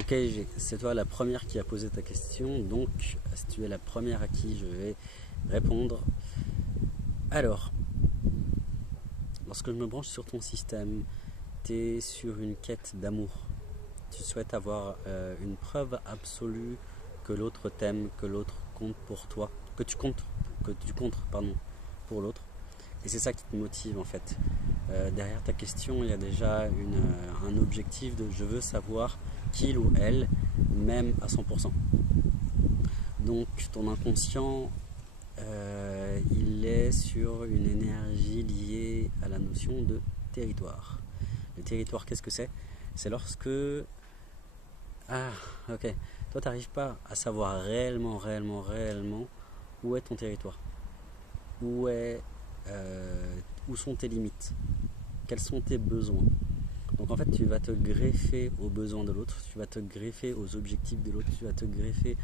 Ok, c'est toi la première qui a posé ta question, donc tu es la première à qui je vais répondre. Alors, lorsque je me branche sur ton système, tu es sur une quête d'amour. Tu souhaites avoir une preuve absolue que l'autre t'aime, que l'autre compte pour toi, que tu comptes pardon, pour l'autre. Et c'est ça qui te motive en fait. Derrière ta question, il y a déjà un objectif de je veux savoir qu'il ou elle m'aime à 100%. Donc ton inconscient, il est sur une énergie liée à la notion de territoire. Le territoire, qu'est-ce que c'est? C'est lorsque... Ah, ok. Toi, tu n'arrives pas à savoir réellement où est ton territoire. Où est, où sont tes limites? Quels sont tes besoins? Donc en fait, tu vas te greffer aux besoins de l'autre, tu vas te greffer aux objectifs de l'autre, tu vas te greffer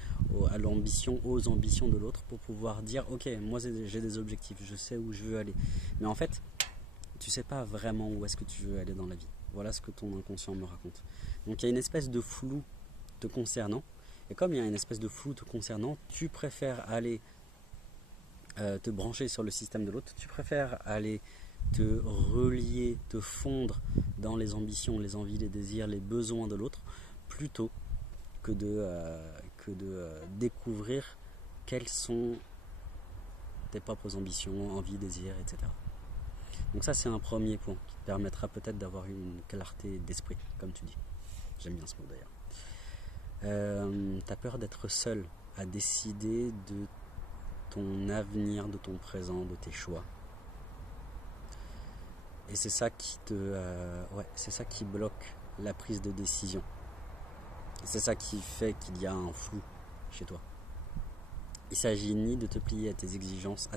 à l'ambition, aux ambitions de l'autre pour pouvoir dire ok, moi j'ai des objectifs, je sais où je veux aller. Mais en fait, tu sais pas vraiment où est-ce que tu veux aller dans la vie. Voilà ce que ton inconscient me raconte. Donc il y a une espèce de flou te concernant. Et comme il y a une espèce de flou te concernant, tu préfères aller te brancher sur le système de l'autre, tu préfères aller te relier, te fondre dans les ambitions, les envies, les désirs, les besoins de l'autre, plutôt que de découvrir quelles sont tes propres ambitions, envies, désirs, etc. Donc ça c'est un premier point qui te permettra peut-être d'avoir une clarté d'esprit, comme tu dis. J'aime bien ce mot d'ailleurs. T'as peur d'être seul à décider de ton avenir, de ton présent, de tes choix. Et c'est ça c'est ça qui bloque la prise de décision. Et c'est ça qui fait qu'il y a un flou chez toi. Il s'agit ni de te plier à ces exigences,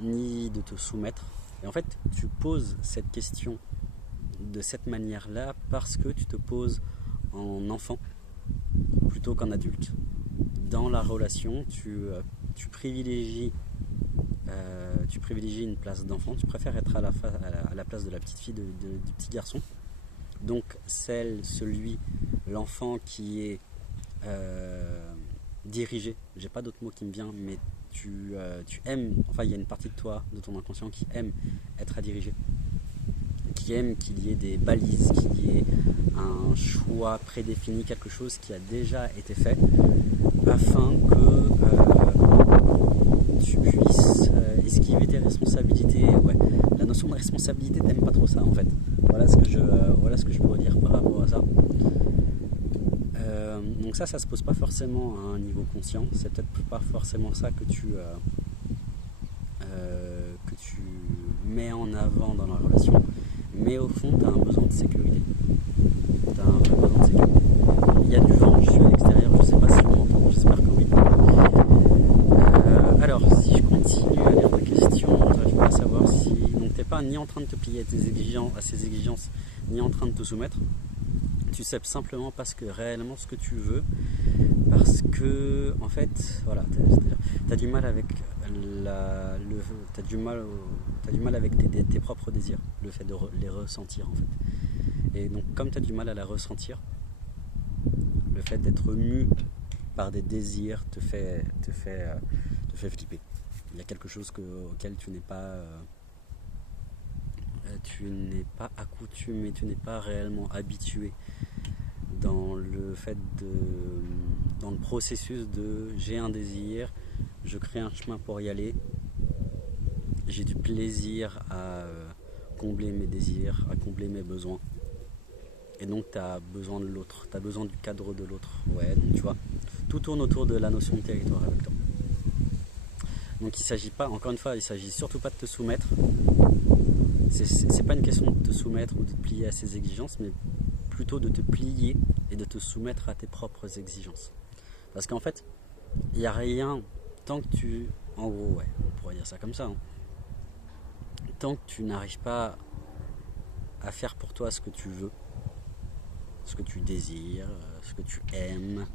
ni de te soumettre. Et en fait, tu poses cette question de cette manière-là parce que tu te poses en enfant plutôt qu'en adulte. Dans la relation, tu privilégies une place d'enfant, tu préfères être à la place de la petite fille, du petit garçon. Donc l'enfant qui est dirigé, j'ai pas d'autre mot qui me vient, mais tu aimes, enfin il y a une partie de toi, de ton inconscient qui aime être à diriger, qui aime qu'il y ait des balises, qu'il y ait un choix prédéfini, quelque chose qui a déjà été fait, afin que tu puisses esquiver tes responsabilités. Ouais. La notion de responsabilité, t'aimes pas trop ça en fait. Voilà ce que je pourrais dire par rapport à ça. Donc ça se pose pas forcément à un niveau conscient. C'est peut-être pas forcément ça que tu mets en avant dans la relation. Mais au fond, tu as un besoin de sécurité. T'as un vrai besoin de sécurité. Il y a du vent, je suis à l'extérieur, je sais pas si on m'entend, j'espère que oui. Alors, si je continue à lire ta question, je n'arrive pas à savoir si... Donc t'es pas ni en train de te plier à ces exigences, ni en train de te soumettre. Tu sais simplement parce que réellement ce que tu veux, parce que en fait, voilà, t'as du mal avec t'as du mal avec tes propres désirs, le fait de les ressentir en fait. Et donc comme t'as du mal à la ressentir, le fait d'être mu par des désirs te fait flipper. Il y a quelque chose auquel tu n'es pas accoutumé, tu n'es pas réellement habitué dans le processus de j'ai un désir, je crée un chemin pour y aller, j'ai du plaisir à combler mes désirs, à combler mes besoins. Et donc tu as besoin de l'autre, tu as besoin du cadre de l'autre. Ouais, donc tu vois, tout tourne autour de la notion de territoire avec toi. Donc il s'agit pas, encore une fois, il s'agit surtout pas de te soumettre. C'est pas une question de te soumettre ou de te plier à ses exigences, mais plutôt de te plier et de te soumettre à tes propres exigences. Parce qu'en fait, il n'y a rien, tant que tu... En gros, ouais, on pourrait dire ça comme ça. Hein, tant que tu n'arrives pas à faire pour toi ce que tu veux, ce que tu désires, ce que tu aimes,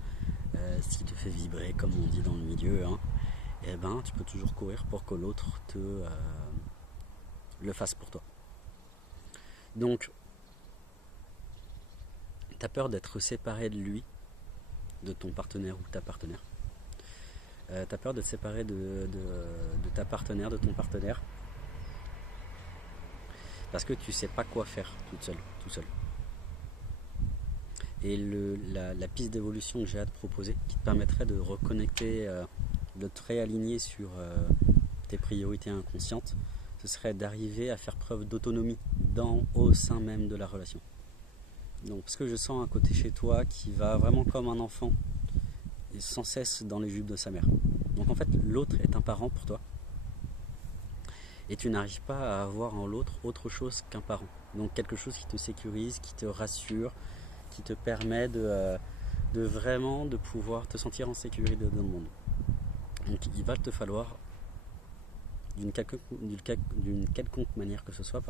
ce qui te fait vibrer, comme on dit dans le milieu, hein, et ben, tu peux toujours courir pour que l'autre le fasse pour toi. Donc, Tu as peur d'être séparé de lui, de ton partenaire ou ta partenaire. Tu as peur de te séparer de ta partenaire, de ton partenaire, parce que tu sais pas quoi faire toute seule, tout seul. Et la piste d'évolution que j'ai à te proposer, qui te permettrait de reconnecter, de te réaligner sur tes priorités inconscientes, ce serait d'arriver à faire preuve d'autonomie au sein même de la relation. Donc, parce que je sens un côté chez toi qui va vraiment comme un enfant, et sans cesse dans les jupes de sa mère. Donc en fait, l'autre est un parent pour toi, et tu n'arrives pas à avoir en l'autre autre chose qu'un parent. Donc quelque chose qui te sécurise, qui te rassure, qui te permet de vraiment de pouvoir te sentir en sécurité dans le monde. Donc il va te falloir, d'une quelconque manière que ce soit,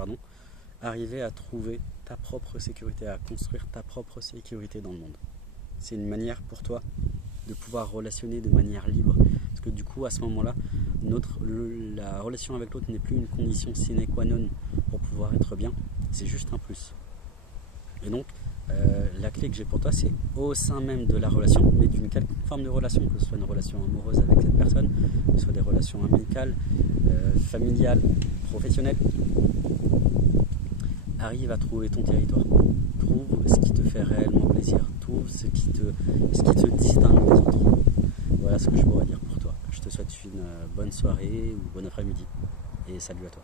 arriver à trouver ta propre sécurité, à construire ta propre sécurité dans le monde. C'est une manière pour toi de pouvoir relationner de manière libre. Parce que du coup, à ce moment-là, la relation avec l'autre n'est plus une condition sine qua non pour pouvoir être bien, c'est juste un plus. Et donc, la clé que j'ai pour toi, c'est au sein même de la relation, mais d'une quelconque forme de relation, que ce soit une relation amoureuse avec cette personne, que ce soit des relations amicales, familiales, professionnelles, arrive à trouver ton territoire. Trouve ce qui te fait réellement plaisir. Trouve ce qui te distingue des autres. Voilà ce que je pourrais dire pour toi. Je te souhaite une bonne soirée ou bon après-midi et salut à toi.